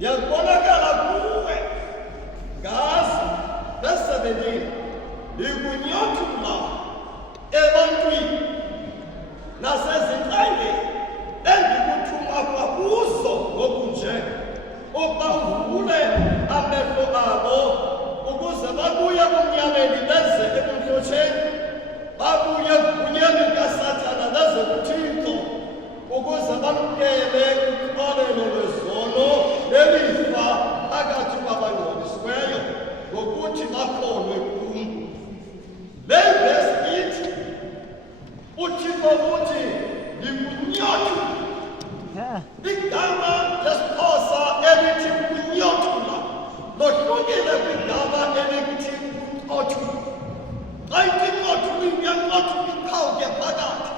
Yakubonakala kuwe ngazo le-17 likunyothula ebantwini nasezinhlangeni endikuthuma kwakuzo ngokunje ubavule amehlo abo ukuze babuye ebumnyameni beze ebumhlotsheni, babuye ekugunyeni kaSathana beze kuThixo ukuze bamkele uxolelo lwezono nelifa phakathi kwabangcwelisiweyo ngokuthi bakholwe kum. Le vesi ithi uThixo uthi ndikunyothula. Igama lesiXhosa elithi kunyothula lohlukile kwigama elithi kuncothula. Xa ithi ncothula iyancothula iqhawuke phakathi,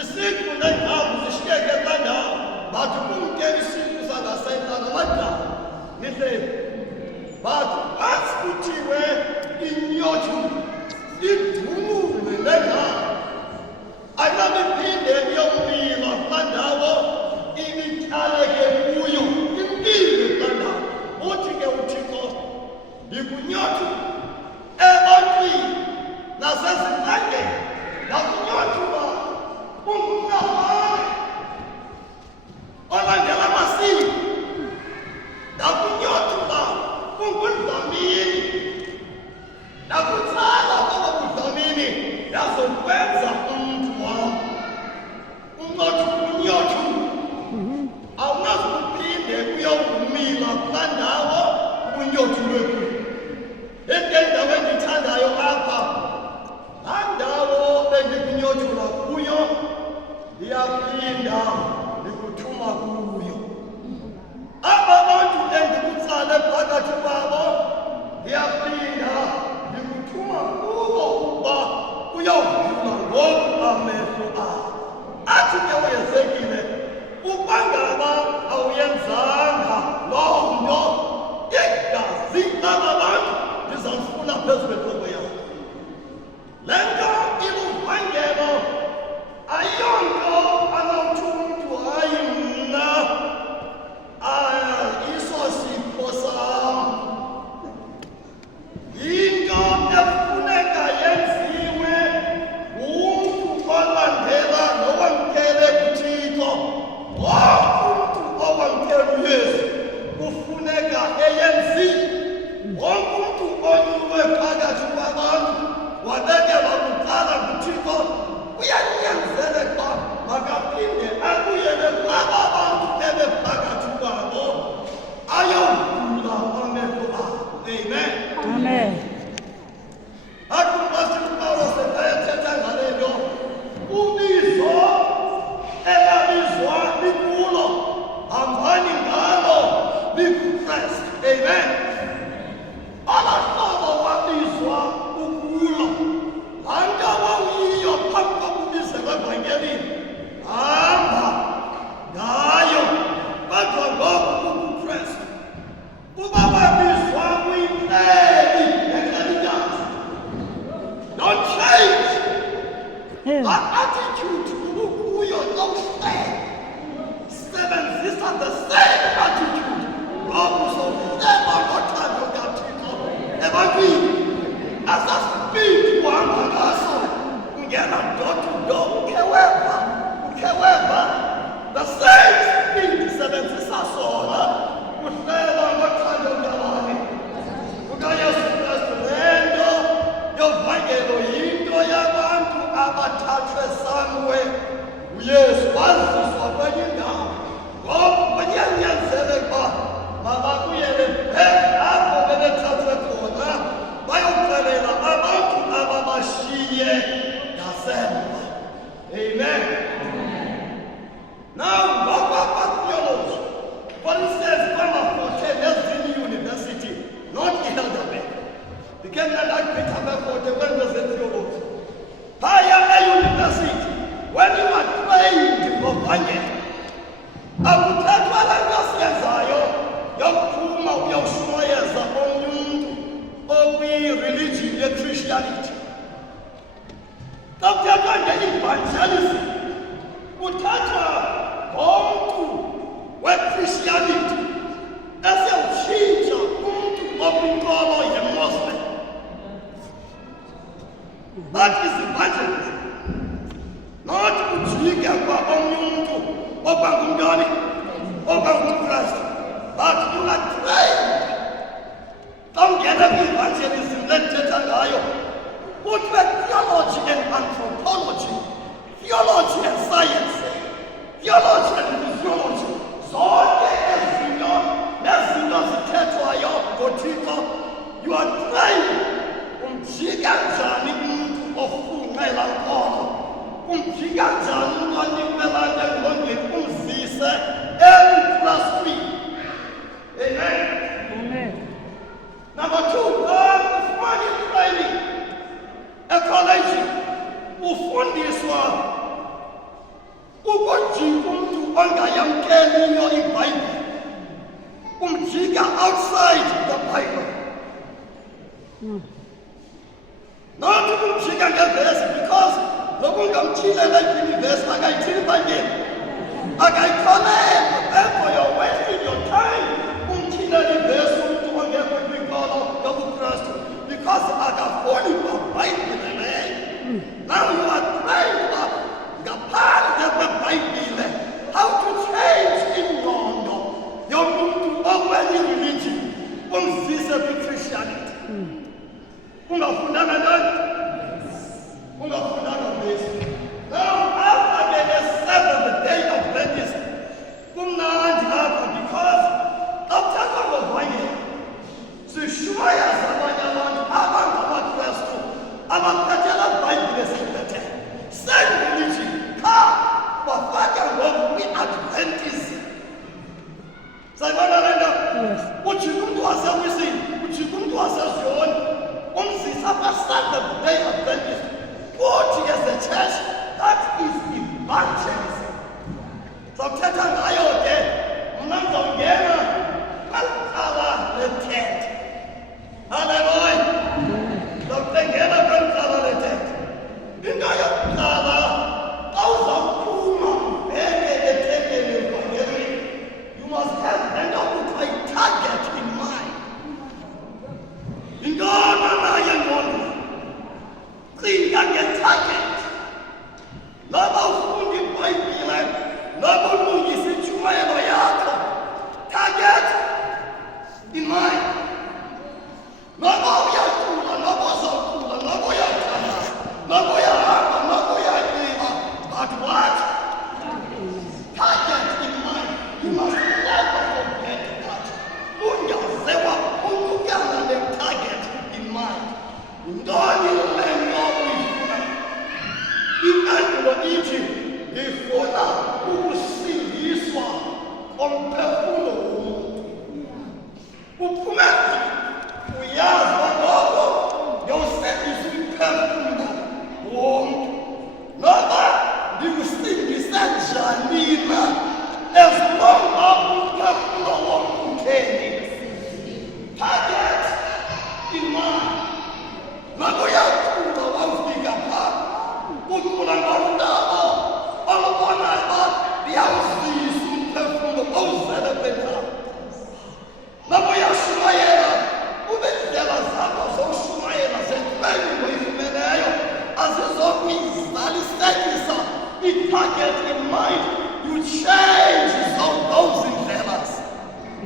isiqu neenqabu zishiyeke kandawo, bathi kumke isiqu sangasentla namadala nihleli. Bathi as kuthiwe inyothula idumule negama, ayinabiphinde iyomila kulaa ndawo ibityaleke kuyo, impilo kulaa ndawo. Uthi ke uThixo ndikunyothula ebantwini nasezinhlangeni, ndakunyothula ungumnqamane olandela amasiko, ndakunyothula ungudlamini, ndakutsala kobo budlamini ndazokwenza umntu wam. Unyothula awunazukuphinde kuyowumila kulaa ndawo unyothulwe kuyo. Endawo endiyithandayo apha, laa ndawo bendikunyothula kuyo ndiyaphinda ndikuthuma kuyo. Aba bantu endikutsale phakathi kwabo ndiyaphinda ndikuthuma kubo ukuba uyawuvula ngoku amehlo abo. Athi ke uyezekile ukuba ngaba awuyenzanga loo nto, igazi laba bantu ndizamfuna phezu kwentloko yakho. Le nto iluvangelo ayonto anawuthi umntu hayi mna iso sipho sam. Yinto efuneka yenziwe ngumntu olandela nowamkele kuThixo. Wonke umntu owamkele uYesu kufuneka eyenzile. Wonke umntu onyulwe phakathi kwabantu wabekelwa kuqala kuThixo uyanyanzeleka makaphinde abuyele kwaba bantu ebephakathi kwabo ayovula amehlo abo. Amen. Amen. Akumpastor Paulos ethetha ngale nto, ubizo elabizwa likulo, hambani ngalo likuKristu. Amen. Abahlobo wabizwa ukulo, laa nto wawuyiyo phambi kokubizelwa evangelini, hamba ngayo, kodwa ngoku kuKristu. Uba wabizwa uyintleli ngentlelikazi, don't change. That attitude ubukuyo xa uhleli, sebenzisa the same attitude. Ngoku sohleba kumjika outside the Bible. Not kumjika ngevesi because lokungamthilela ivesi akayithini eBhayibhelini. Akayikhonela, therefore you're wasting your time kumthilela ivesi umuntu ongekho kwinkolo yobuKristu because akafuni iBhayibhile leyo. Now you are trying to ngaphandle kweBhayibhile how to change ingqondo yomuntu okwenye religion umzise kwiChristianity. Ungafundanga nani? Ungafundanga Yesu. Now after the seventh day of Adventist kumnandi apha because awuthatha ngoVangeli sishaya zabanye abantu abangamaKristu abaphathela iBhayibhile esiphethe. Same religion bafaka ngoku kwi-Adventism. Sayibona le nto? Ujika umntu wasewisini, ujika umntu waseziyoni, umzisa apa-Seventh Day Adventist. Futhi as a church, that is evangelism. Sawuthetha ngayo ke, mna ndizawungena kwicala lethethe. Haleluya! Ndawungena kwicala lethethe. Into yokuqala, xa uzawuphuma ubheke ethekeni evangelini, you must have an target in mind. Intona naye engqondweni? Cinga nge-target. Noba ufunda iBhayibhile, noba ulungisa intshumayelo yakho, target in mind. Noba uyacula, noba uzawucula, noba uyaqala, noba uyahamba, noba uyayiba, but what? Target in mind. You must never forget that. Ungaze waphulukana ne-target in mind. Ntoni le nto uyifuna? Impendulo ithi ndifuna ukusindiswa komphefumlo womuntu. Uphumeza uyazi ngoko yawusindisa umphefumlo womuntu. Noba ndikusindise njani na as long as umphefumlo womuntu utheni. Target in mind. Nakuyacula wawufika phaa ucula ngolundaba olubonayo uba liyawuzisa umphefumlo owuzele kwendaba. Nakuyashumayela ube ndlela zakho zowushumayela zetwengu oyifumeneyo azizokuyizalisekisa i-target in mind. You change those indlelas.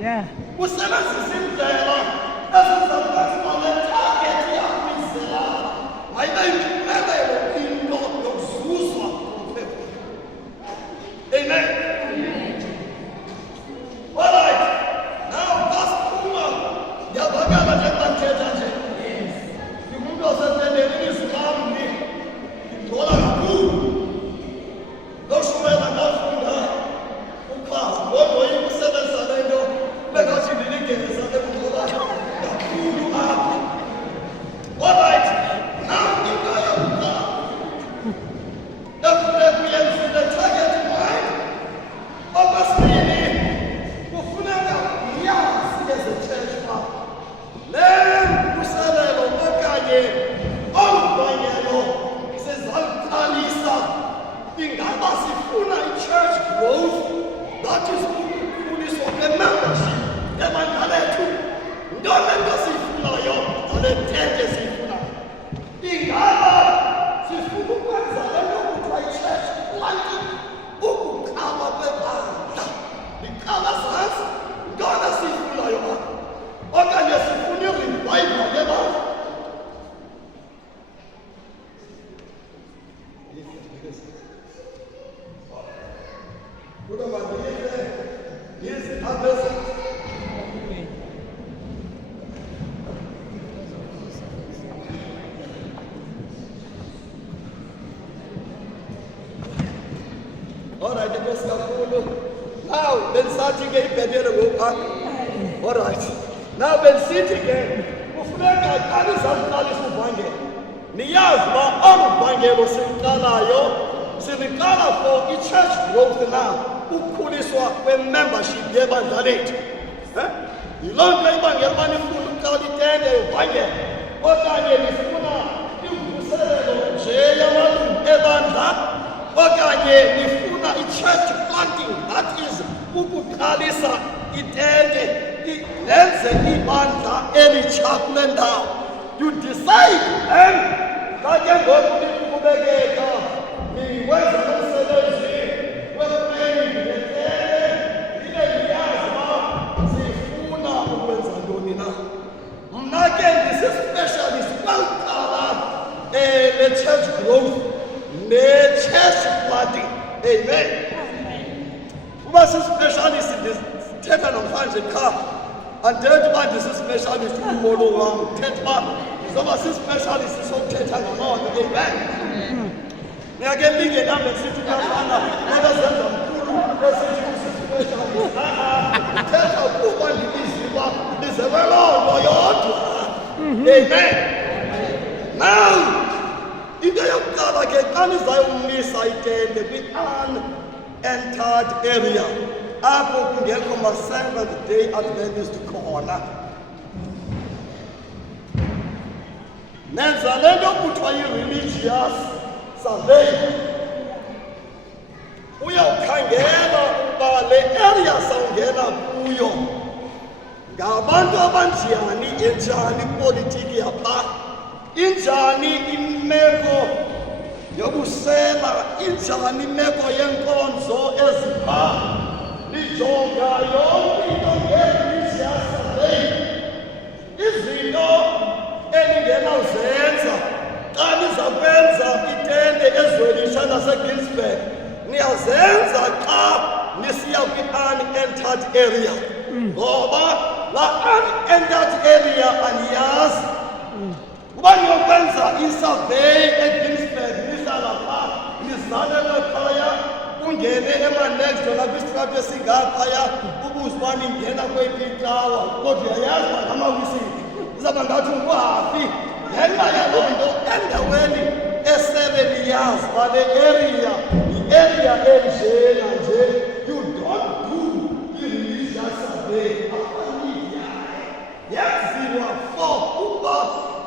Yeah. Usebenzisa indlela ezizakwenza le target yakho izelapha. Mayibe yimpumelelo into yokuzuzwa komphefumlo. Amen. All right. Now basiphuma ndiyavakala njengoba ndithetha nje. Ndingumuntu osentendeni ilizwi lam ndingcola kakhulu. Ndoshumayela ndafunda ukwazi ngodoyika usebenzisa le nto bengathi ndiligeza ekungcola kakhulu apha. All right. Now into yokuqala efuneka uyenzile target in mind. Okwesibini kufuneka uyazi as a church uba le mvuselelo okanye oluvanyelo sizaluqalisa. Ingaba sifuna i-church growth, that is ukukhuliswa kwe-membership ebantalethu. Ntoni nto siyifunayo ngale thethe siyifunayo? Ingaba sifuna ukwenza le nto kuthiwa i-church planting, ukuqala kwebandla liqala zantsi. Ntoni siyifunayo apha? Okanye sifuna i-revival yebandla? Kuba ndize apha. All right, Nkosi kakhulu. Now bendisathi ke ibhetele ngoku apha. All right. Now benisithi ke kufuneka xa nizawuqalisa uvangelo niyazi uba olu vangelo siluqalayo siliqala for i-church growth now, ukukhuliswa kwe-membership yebandla lethu. loo nto ibangela uba nifuna ukuqala itende ivangele okanye nifuna imvuselelo nje yamalungu ebandla okanye nifuna i-church planting, that is ukuqalisa itende lenze ibandla elitsha kule ndawo. You decide and kake ngoku niqhubekeka niwenza umsebenzi weframe letende ibe niyazi uba sifuna ukwenza ntoni na. Mna ke ndisi-specialist kwaliqala le-church growth ne-church planting. Amen. Uba si-specialist ndithetha namhlanje qha andithethi uba ndisi-specialist kumbono wam, ndithetha uba ndizoba si-specialist sokuthetha ngaloo nto. Amen. Ngiyake linge nambe sithi umntana nakazenza mkhulu esithi usi-specialist. Ndithetha ukuba ndibiziwa ndizelwe loo nto yodwa. Amen. Now into yokuqala ke xa nizayomisa itende kwi-unentered area apho kungekho ma-Seventh Day Adventist khona, nenza le nto kuthiwa yi-religious survey. Uyawukhangela uba le area sawungena kuyo ngabantu abanjani, injani ipolitiki yapha, injani imeko yobusela, injani imeko yenkonzo ezipha. Lijonga yonke into nge-religious survey. Izinto eningenawuzenza xa nizakwenza itende ezwelisha laseGinsberg niyazenza xa nisiya kwi-unentered area, ngoba laa unentered area aniyazi. Uba niyokwenza isurvey eGinsberg nihlala phaa nizalelwe phaya, ungene emanext nakwistrato esingaphaya ubuze uba ningena kweyiphi itawa, kodwa uyayazi uba ngamawisile izawuba ngathi ungwafi. Ngenxa yaloo nto endaweni esele niyazi uba le area yi-area enjena nje, you don't do i-religious survey. Afanidyayo yenziwa for uba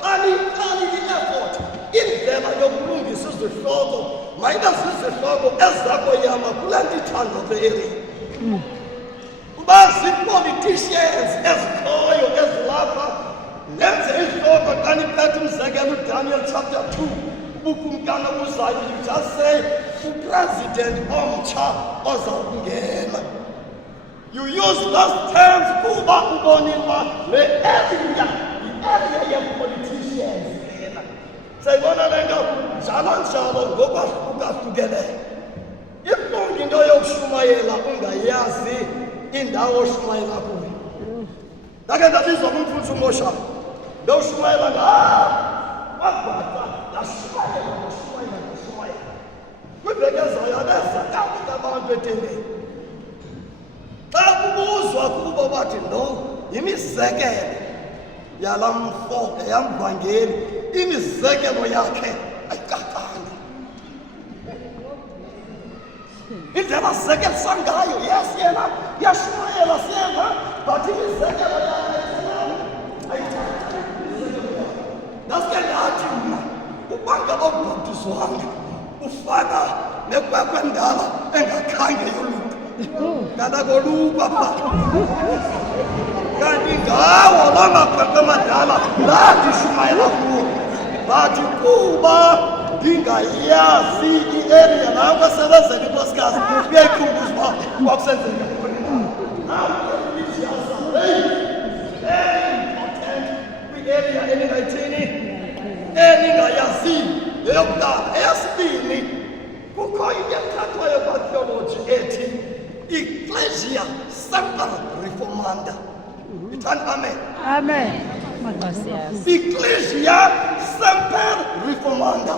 xa niqalile i-effort indlela yokulungisa izihloko mayibe zizihloko ezizakoyama kule nto ithandwa kule area. Uba zii-politicians ezikhoyo ezilapha nenze izihloko xa niphethe umzekelo uDaniel chapter 2 ubukumkani obuzayo, you just say upresident omtsha ozawungena. You use those terms kuba ubonile uba le area yi-area ye-politicians. Sayibona le nto njalo njalo ngokwahlukahlukeleyo. Ibuhlungu into yokushumayela ungayazi indawo oshumayela kuyo. Ndake ndabizwa kumfundisi uMosha ndoshumayela wabhata ndashumayela kwiveki ezayo abeza kakuhle abantu etendeni. Xa kubuzwa kubo bathi no yimizekelo yala mfo yamvangeli, imizekelo yakhe ayikakanga. Indlela azekelisa ngayo, yes yena yashumayela siyeva, but imizekelo yakhe ayikakanga. Ngaske ngathi mna ubanga obhaptizwanga ufana nekwekwe endala engakhange yoluka kanakoluka pha. Kanti ngawo loo makwekwe amadala laa ndishumayela kuwo, bathi kuba ndingayazi i-area nanko esebenzela inkosikazi uyayikhumbuza uba kwakusenzeka kwi-area eningayithini eningayaziyo. Eyokuqala. Eyesibini, kukho into ethathwayo kwatheology ethi Ecclesia Semper Reformanda. Ithani amen? Amen. Ecclesia Semper Reformanda.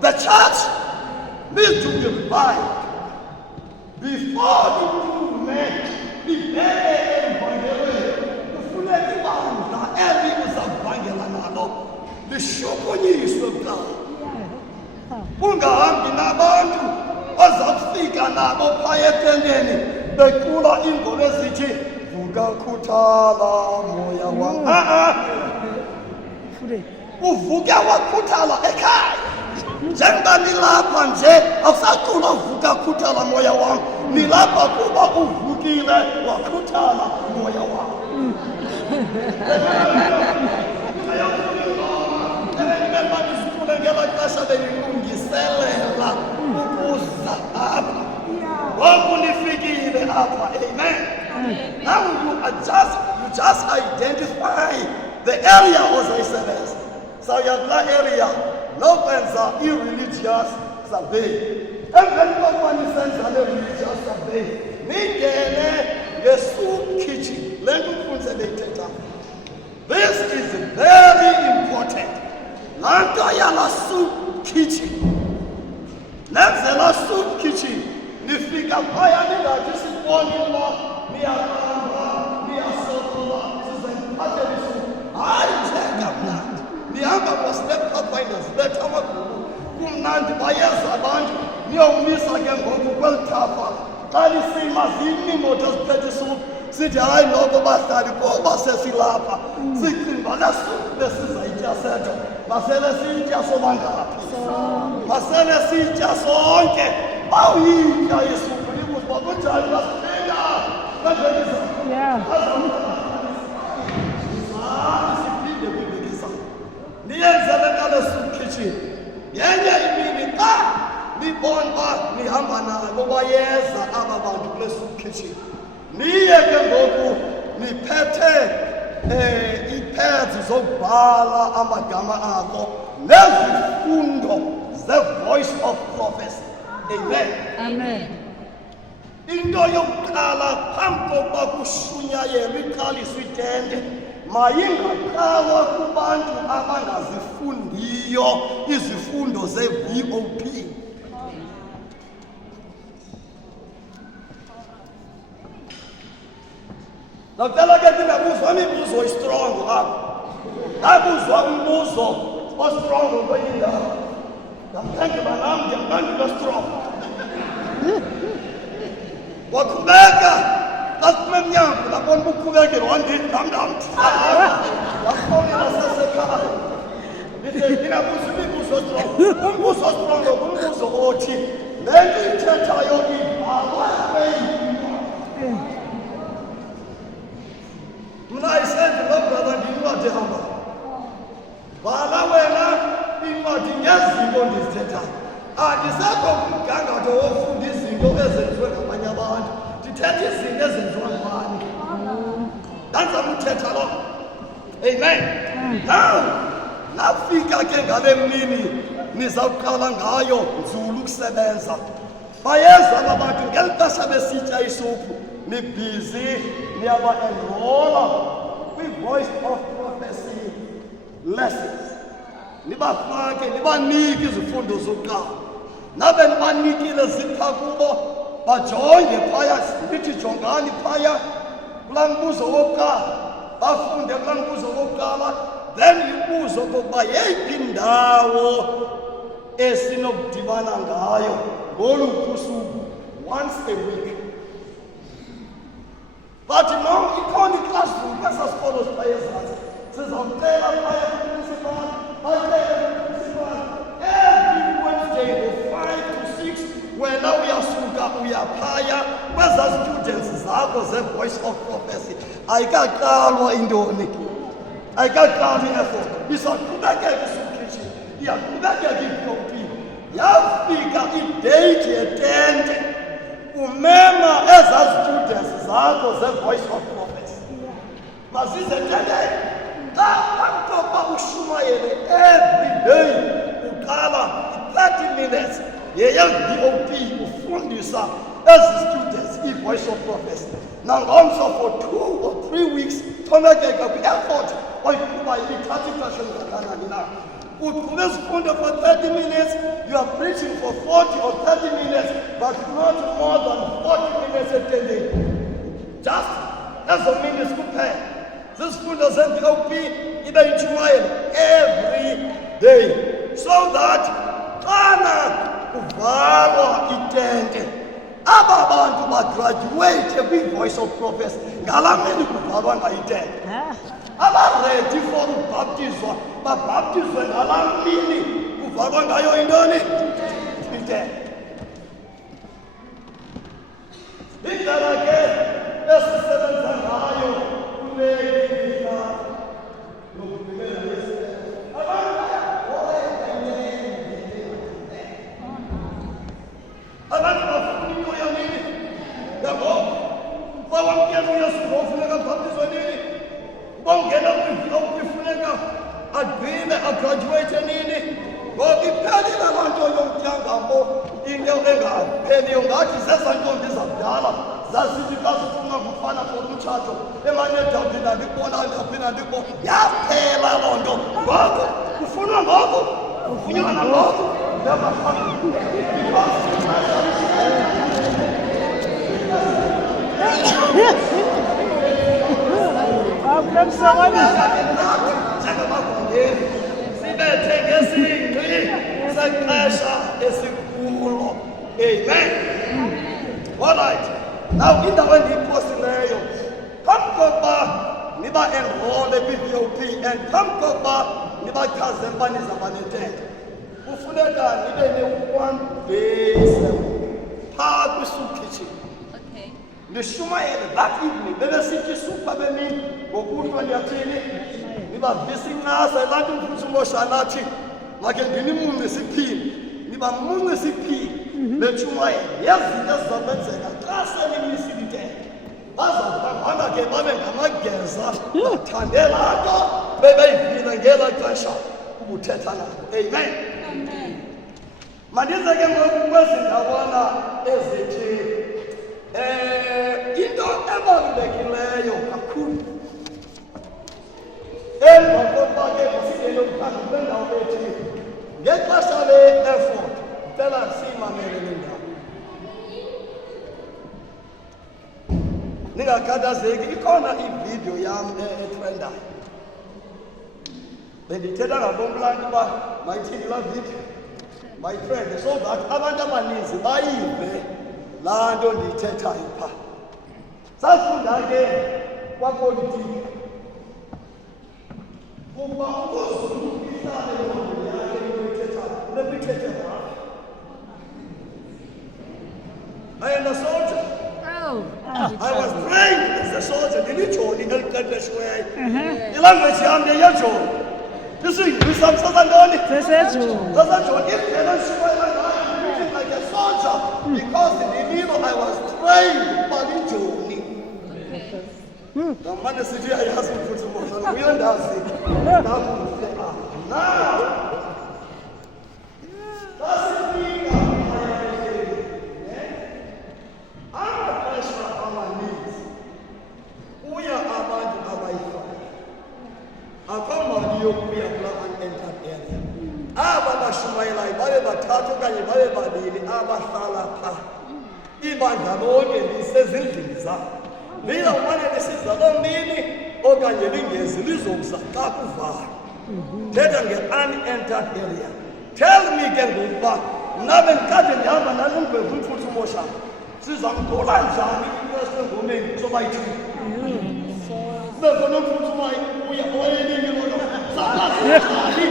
The church needs to be revived before the movement ibheke emvangelweni. Kufuneka ibandla eli uzavangela nalo lishukunyiswe kuqala. Ungahambi nabantu ozawufika nabo phaya etendeni becula iingoma ezithi Uvuka moya wam. Uvuka wakhuthala ekhaya. Njengoba nilapha nje awusacula uvuka moya wam. Nilapha kuba uvukile wakhuthala moya wam. Ngela xesha benilungiselela ukuza apha. Ngoku nifikile apha. Amen. Now you just identify the area ozayisebenza. Sawuyakula area nokwenza i-religious survey. Emveni kokuba nisenza le-religious survey, ningene nge-soup kitchen. Le nto umfundisi beyithetha. This is very important. Laa nto yala soup kitchen. Nenzela soup kitchen. Nifika phaya ningathi sibone uba niyahamba, niyasokola, sizayiphathela isoup. Hayi nje kamnandi. Nihamba kwasinepathfinders, letha amagulu. Kumnandi bayeza abantu, niyawumisa ke ngoku kweli thafa. Xa lisima zini iimoto ziphethe isoup. Sithi hayi noko bahlali kuba sesilapha. Sicinga le soup besizayitya setho. Masele sitya sobangaphi. Masele sitya sonke. Awuyitya isoup nibuze uba kunjani basiphinda. Kanjengisa. Siphinde kwivekisa. Niyenzele ngale soup kitchen. Yenye imini xa nibona uba nihamba nabo bayeza aba bantu kule soup kitchen. Niye ke ngoku niphethe iipads zokubhala amagama abo nezifundo ze-voice of prophecy. Amen. Into yokuqala phambi kokuba kushunyayelwe iqaliswe itente mayingaqalwa kubantu abangazifundiyo izifundo ze-VOP. Ndacela ke ndingabuzwa imibuzo istrong apha. Ndabuzwa umbuzo ostrong kwenye indawo. Ndamthenga nam ndiyambandulo strong. Waqhubeka xa siphume emnyango ndabona uba uqhubekile wandindamndamthi. Wafowunela sasekhaya. Ndithi ndingabuza imibuzo strong. Umbuzo strong ngumbuzo othi le nto ithethayo ibhalwa kweyiphi. Mna ayisendi lobrother ndiyincwadi ehambayo. Bhala wena incwadi ngezinto ndizithethayo. Andisekho kumgangatho wofunda izinto ezenziwe ngabanye abantu. Ndithetha izinto ezenziwa ngabani. Ndandizama uthetha lo. Amen. Now, nafika ke ngale mini nizawuqala ngayo nzulu ukusebenza. Bayeza aba bantu ngeli xesha besitya isuphu. Nibhizi niyaba-enrola kwi-voice of prophecy lessons. Nibafake, nibanike izifundo zokuqala. Nabe nibanikile zipha kubo, bajonge phaya, nithi jongani phaya kulaa mbuzo wokuqala. Bafunde kulaa mbuzo wokuqala, then ibuzo kokuba yeyiphi indawo esinokudibana ngayo ngoluphi usuku, once a week. But no, ikhona iclassroom kwesasikolo siphaya ezantsi. Sizamcela phaya kuprincipal, bayicele kuprincipal. Every Wednesday ngo-5 to 6 wena uyasuka uyaphaya kweza students zakho ze-voice of prophecy. Ayikaqalwa intoni, ayikaqalwa i-effort. Isaqhubekeka isukhishi, iyaqhubekeka i-VOP. Yafika idate yetente, umema ezaa students zakho ze-voice of prophecy. Mazize tenteni. Xa phambi kokuba ushumayele every day uqala 30 minutes yeye-VOP ufundisa ezi students i-voice of prophecy. Nangomso for 2 or 3 weeks xhomekeka kwi-effort oyiqhubayo ithatha ixesha elingakanani na. Uqhube izifundo for 30 minutes, you are preaching for 40 or 30 minutes, but not more than 40 minutes a day. Just ezo minutes kuphela. Zizifundo ze-VOP ibe yitshumayelo every day, so that xana kuvalwa itente aba bantu bagraduate kwi-Voice of Prophets ngalamini kuvalwa ngayithetha abaredi for ubhaptizwa babhaptizwe ngalamini kuvalwa ngayo intoni ithetha. Indlela ke esisebenza ngayo kule mihla nokuvumela abantu abantu bafuna into yanini yabo bawamkela uyesu ngofuneka bhaptizwe nini bongena kwifuneka agqibe agraduate nini ngoba iphelile laa nto yomtyangamo into engapheliyo ngathi zezaa ntombi zakudala zasithi xa sifuna kufana for umtshato emanedawuphinda ndikubona ndaphinda ndikubona yaphela loo nto ngoku kufunwa ngoku kufunyanwa ngoku njengabagongeni sibethe ngesingqi sexesha esikulo. Amen. All right. Now indawo endiyiphosileyo phambi kokuba niba enrole kwi-VOP and phambi kokuba nibachaze uba nizawuba nethetha kufuneka nibe ne-1 day phaa kwi-soup kitchen. Nishumayele that evening bebesithi supha bemini ngokuhlwa ndiyathini nibavisa incasa elanti umphuthumoshana nathi make ndinimunqise iphini nibamunqise iphini betshumayele yezinto ezizawukwenzeka xa senimisile intetho bazawuhambana ke babe ngamageza bathande laa nto bebeyivile ngela xesha ukuthetha nabo. Amen. Mandize ke ngoku kwezi ndawana ezithi into ebalulekileyo kakhulu emva kokuba ke masingene phambi kwendawo ethi ngexesha le-effort cela siyimamele le ndawo ningakhathazeki. Ikhona ividiyo yam etrendayo bendithetha ngabomlandi uba mayithini laa vidiyo mayitrende so that abantu abaninzi bayive laa nto ndiyithethayo phaa. Safunda ke kwapolitiki ukuba ukuzulu ihlale engqondweni yakhe into ethethayo lebithethe ngayo. I am a soldier. I was trained as a soldier. Ndilitshoni eliqeqeshiweyo. Ilanguage yam ndiyejoni. Isingqi sam sasantoni? Sasejoni. Indlela endishumayela ngayo ndilithi like a soldier because ndililo I was trained balijoni. Ngamane sithi ayazi umphuthumoshana uyandazi kakuhle now basifika amaxesha amaninzi kuya abantu abayifayo akho mali yokuya kula unentered area. Aba bashumayelayo babe bathathu okanye babe babili abahlala phaa ibandla lonke lisezindlini zabo liyawumane lisiza loo mini okanye lingezi lizokuza xa kuvala. Thetha nge-unentered area. Tell me ke ngokuba mna bendikade ndihamba nalo mgwevu umphuthumoshana sizamdola njani into esengomeni soba yithini kube khona umphuthumayo uya oyenini loo nto sabazinjani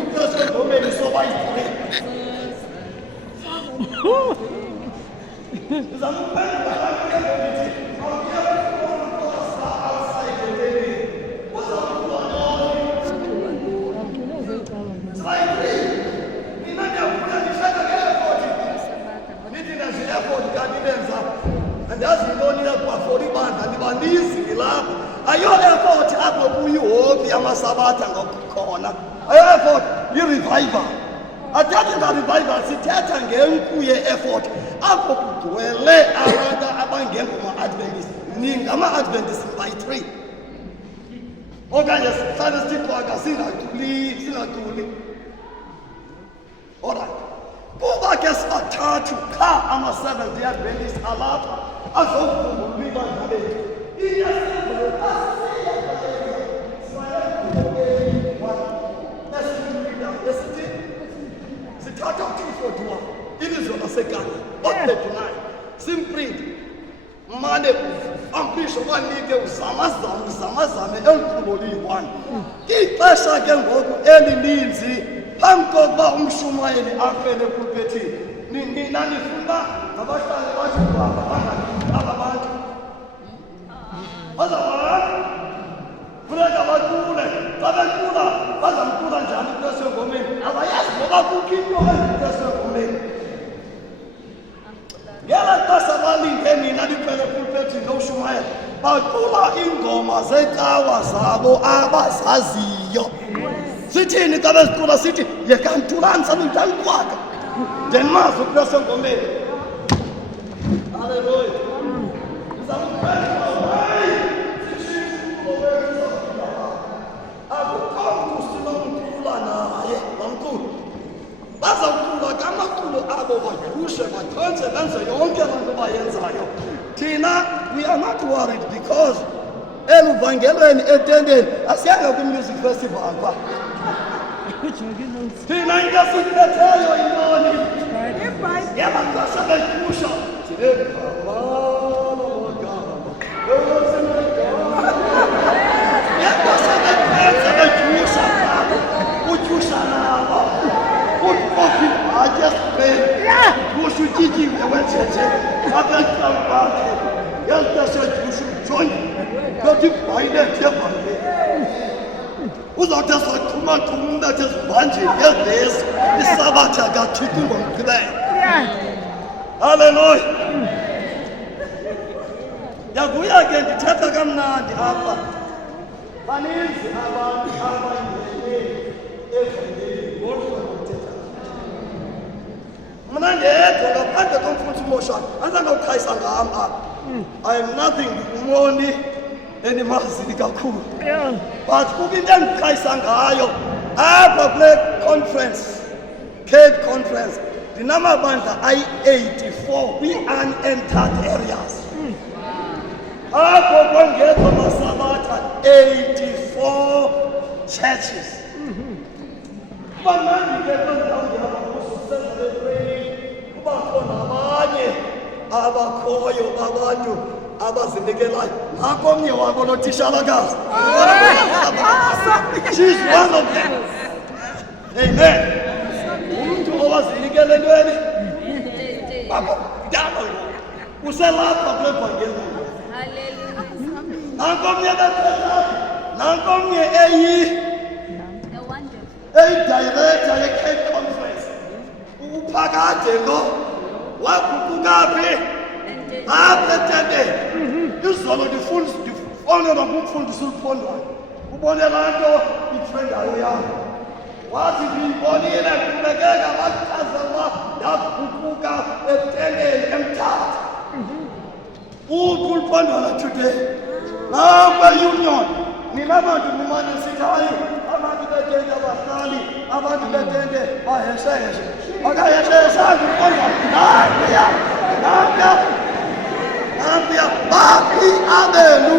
into esengomeni soba yithini ndizamuphendula ndithi andazi intoni yakwafora ibandla ndibanizi ngilapha ayo effort apho kuyihopi yamasabatha ngokukhona ayo effort yi-revival. Athathi nga-revival sithetha ngenku ye-effort apho kugcwele abantu abangengoma-adventist ningama-adventist by 3 okanye sihlale sithixwaka singaculi. Alright, kuba ke sibathathu qha ama-Seventh-day Adventist alapha azokuvungula ibandla lethu sithatha u-241 ilizwe lasekanye o-39 zamazame elikhulu liyi-1. Ixesha ke ngoku elininzi phambi kokuba uMshumayeli afele epulpethini, nina nifuna uba ngabahlali bathi kuhamba bangaphi aba bantu bazawuhamba funeka bacule. Xa becula bazamcula njani into esengomeni? Abayazi noba kukho into into esengomeni. Ngela xesha balinde nina liphele epulpethini noMshumayeli bacula iingoma zecawa zabo abazaziyo. Sithini xa bezicula? Sithi yekantulani sabentankwaka ndenimazi into esengomeni. Haleluya. Bazawucula kamaculo abo bakhushe bakhonze benze yonke laa nto bayenzayo. Thina we are not worried because eluvangelweni etendeni asiyanga kwi-music festival pha. Thina into esiphetheyo yintoni? Ngemaxesha bekhusha ngexesha bekhenze bekhusha utyusha nabo uthi ajesipeni kusho utyikiwe wetshethe abecawu bakhe ngeli xesha edyusha ujonge yothi ibhayilethi yebhayile uzawuthi esachuma-chuma umbethe ezibhanjeni ngevesi isabatha kathixo ngomgqibelo. Haleluya. Yavuya ke ndithetha kamnandi apha. Baninzi abantu abayingene evangeli ngolu hlobo ndithetha. Mna ndedwa ngaphandle komfundisi uMoshana andizangokukhayisa ngam apha. I am nothing, ndingumoni endimazini kakhulu. But kukho into endikhayisa ngayo apha kule conference, Cape Conference, ndinamabandla ayi-84 kwi-unentered areas. Apho kwangekho masabatha 84 churches. Bamnandi ke kwendawo ngiyabakhususelaeletraining kuba khona abanye abakhoyo abantu abazinikelayo. Ngakho omnye wabo notitshalakazi. She's one of them. Amen. Umuntu owazinikela entweni? Baba dama lo. Uselapha kule vangeli. Nanko omnye bethetha, nanko omnye eyi-director ye-Cape Conference. Uphakade lo waguquka phi? Apha etendeni. Izolo ndifowunelwa ngumfundisi uLuphondwayo. Ubone laa nto itrendayo yam. Wathi ndiyibonile qhubekeka wachazelwa yaguquka etendeni eMthatha. Uphi uLuphondwayo today? Ngapha union nina bantu kumane sithi hayi abantu betende abahlali abantu betende bahesheshe akahesheshanga uLuphondwayo. Nampiya baphi abelu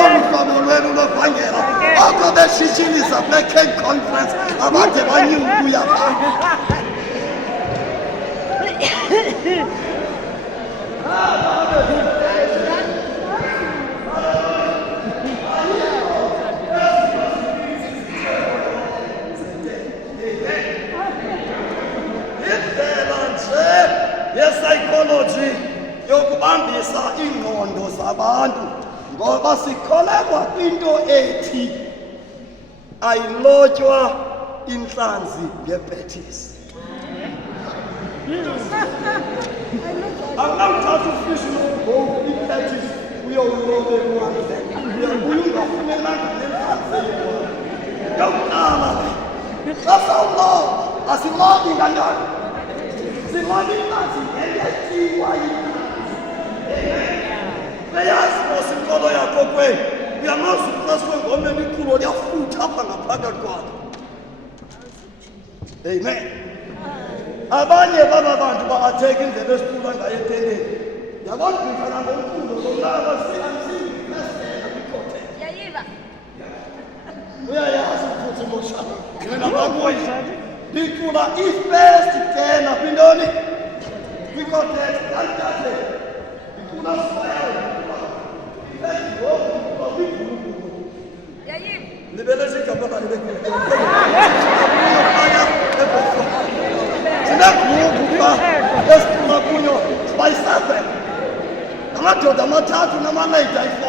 olu hlobo lwenu lovangela oko beshitshilisa kule Cape Conference abade banyukuya phaa. Ye-psychology yokubambisa iingqondo zabantu ngoba sikholelwa kwinto ethi ayilotywa intlanzi ngebhethisi. Akunawuthatha ufishi lokugoku ibhethisi uyowulobe lwandle uyabuya ungafunelanga nentlanzi eyodwa. Yokuqala le xa sawuloba asilobi ngantoni? Silobi intlanzi ngeyetyiwa yintlanzi. Beyazi mos inkolo yakho kwenu uyamazi uxaswe ngomeni iculo liyafutha apha ngaphakathi kwakho. Amen. Abanye baba bantu ba-atheka indlela esicula ngayo etendeni. Yabona ngithana ngomculo lolaba sihamsingivesela kwikhothela. Yayiva. Uyayazi futhi Moshana. Wena bakuyi. Licula i-first tenor kwintoni? Kwikhothela. Licula swell. I-first Libeleje igama lakhe thina grupu ka esifuna kuyo bayisafe amadoda amathathu namanayiti ayi-4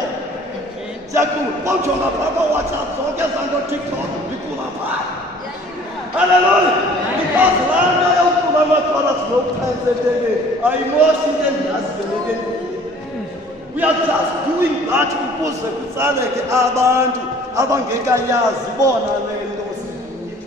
siyakujonga phaa kwa-WhatsApp zonke ezanto TikTok ndikula phaa. Hallelujah. Because laa nto yokuba ama-chorus nokuphantsi etekeni ayimoshi into endiyaziyo nekeni. We are just doing that ukuze kutsaleke abantu abangekayazi bona le nto siyiyo.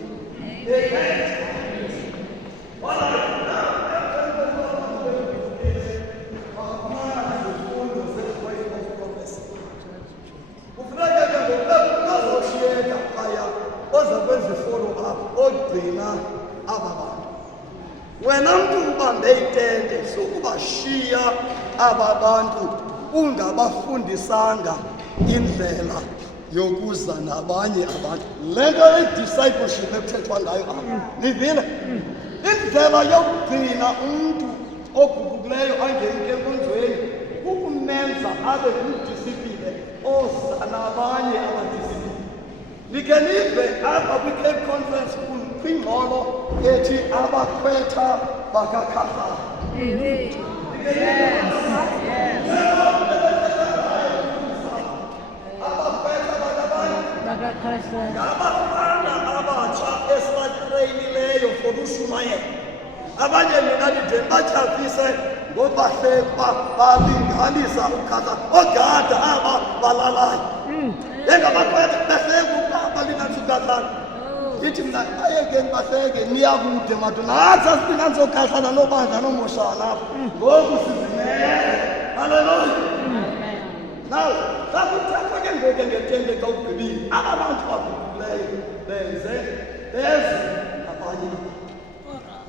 Wena mntu ubambe itente sukubashiya aba bantu ungabafundisanga indlela yokuza nabanye abantu. Le nto i-discipleship ekuthethwa ngayo apha nivile indlela yokugcina umntu ogugukileyo angenike enkonzweni ukumenza abe ngumdisipline oza nabanye abadisipline. Nikhe nive apha kwi-Cape Conference kwingxolo ethi abakhwetha bakaKhafa. Abakhwetha bakabani ngabafana abatsha esibatreyinileyo for ushumayela. Abanye mina ndide batyhafise ngobahlekwa balinganisa ukhatha ogada aba balalayo engabakhwetha behleka ukuba balinganisukathana. Ndithi mna ayekeni bahleke niyakude madona nathi asinanzokhahlana nobandla nomoshana apho ngoku sizimele. Hallelujah. Now sakuthethwa ke ngoku ngetente xa ugqibile aba bantu bagugukileyo beze nabanye.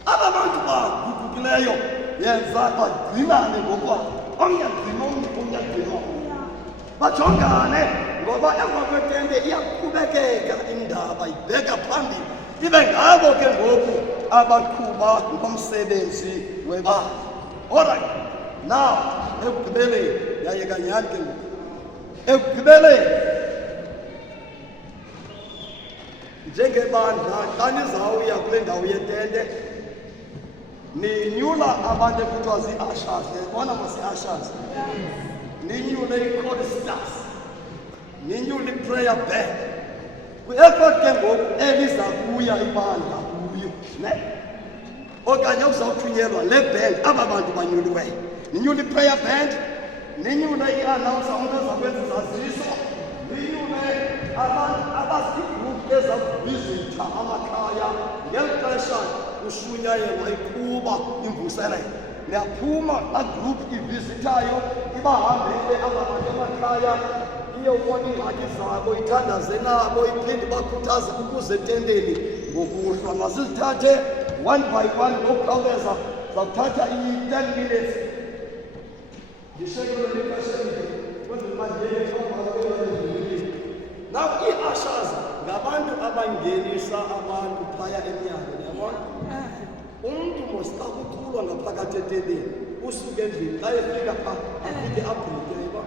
Aba bantu bagugukileyo yenza bagcinane ngokwabo. Omnye agcina omnye agcina omnye. Bajongane ngoba emva kwetente iyaqhubekeka indaba ibheka phambili. Ibe ngabo ke ngoku abaqhuba ngomsebenzi webandla. Alright. Now ekugqibeleni yayeka nyhani ke ngoku. Ekugqibeleni njengebandla xa nizawuya kule ndawo yetente ninyula abantu ekuthiwa zii-ushers. Yayibona masi-ushers. Ninyule i-choristers, ninyule i-prayer band. Kwi-effort ke ngoku eliza kuya ibandla kuyo ne okanye kuzawuthunyelwa le band aba bantu banyuliweyo. Ninyule i-prayer band, ninyule i-announcer umntu ezakwenza izaziso, ninyule abantu abazigroup ezakuvizitha amakhaya ngeli xesha kushunyayelwa iqhuba imvuselelo. Niyaphuma laa group ivizithayo ibahambele aba bantu emakhaya iyobona iingxaki zabo ithandaze nabo iphinde bakhuthaze ukuze etenteni ngokuhlwa. Masizithathe one by one ngokukhawuleza. Zawuthatha i-10 minutes ndishekelwe lixesheni kwenzela uba ndiyeke xabaelezulwini. Now ii-ushers ngabantu abangenisa abantu phaya emnyango. Ndiyabona umntu mosxa kuculwa ngaphakathi etenteni usuke endlini xa efika phaa afike abhrikeba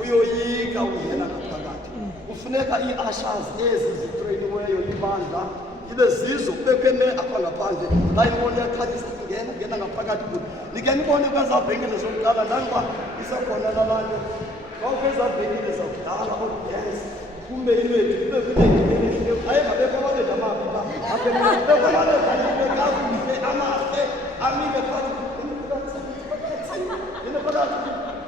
uyoyika ungena ngaphakathi. Kufuneka ii-ushers ezi zitreyiniweyo ibandla ibe zizo kubekho eme apha ngaphandle xa inibona iyakhalisa ngena ngaphakathi kuyo. Nikhe nibone kwezaa venkile zokuqala ndangoba isakhona laa nto kwakho ezaa venkile zakudala oodansi kume inwethu kube kunengileyo ayengabekho amadoda amabi pha abekho amadoda kakuhle amahle amile phakathi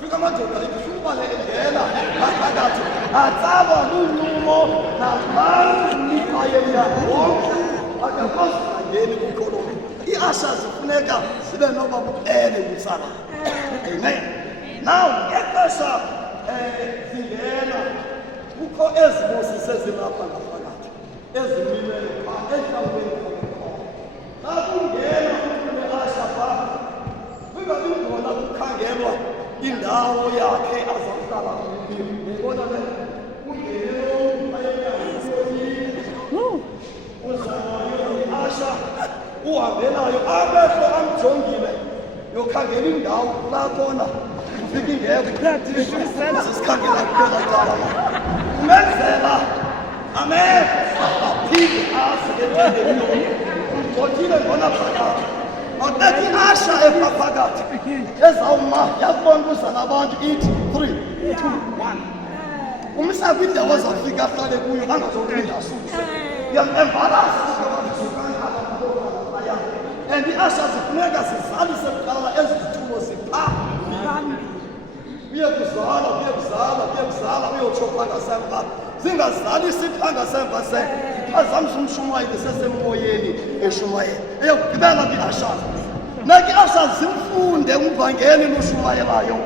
fika amadoda ifuna ubale engena ngaphakathi atsalwa luncumo nabantu niphayela wonke akakwazi angeni kukoloni. Ii-asha zifuneka zibe noba buele butsala. Amen. Now ngexesha zingena kukho ezi mosi sezilapha ngaphakathi ezimilweyo phaa entlawulweni kwakukhona. Xa kungena umntu ne-asha phaa kungabi ngona kukhangelwa indawo yakhe azawuhlala kuyo. Ndiyibona le kungene umntu ayenyanisiyile uzanayo i-asha uhambelayo amehlo amjongile yokhangela indawo kulaa kona ufika ingekho sisikhangela kuphela cala umenzela. Amen. iyazi etendeni umgcothile ngona phakathi awubeka i-asha ephakathi ezawuma yakubona ukuza nabantu ithi 3 2 1 umhlaba indawo azafika ahlale kuyo angazophinda asuse yam-embarasa and i-asha zifuneka zizalise kuqala ezizitulo ziphaa uyekuzala uyotsho phaa ngasemva zingazalisi phaa ngasemva ziphazamisa umshumayeli sesemoyeni eshumayeli eyokugqibela kwi-ashazi naki i-ashazi zimfunde umvangeli noshumayelayo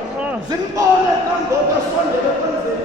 zimbone kangoko esondele kwenzeni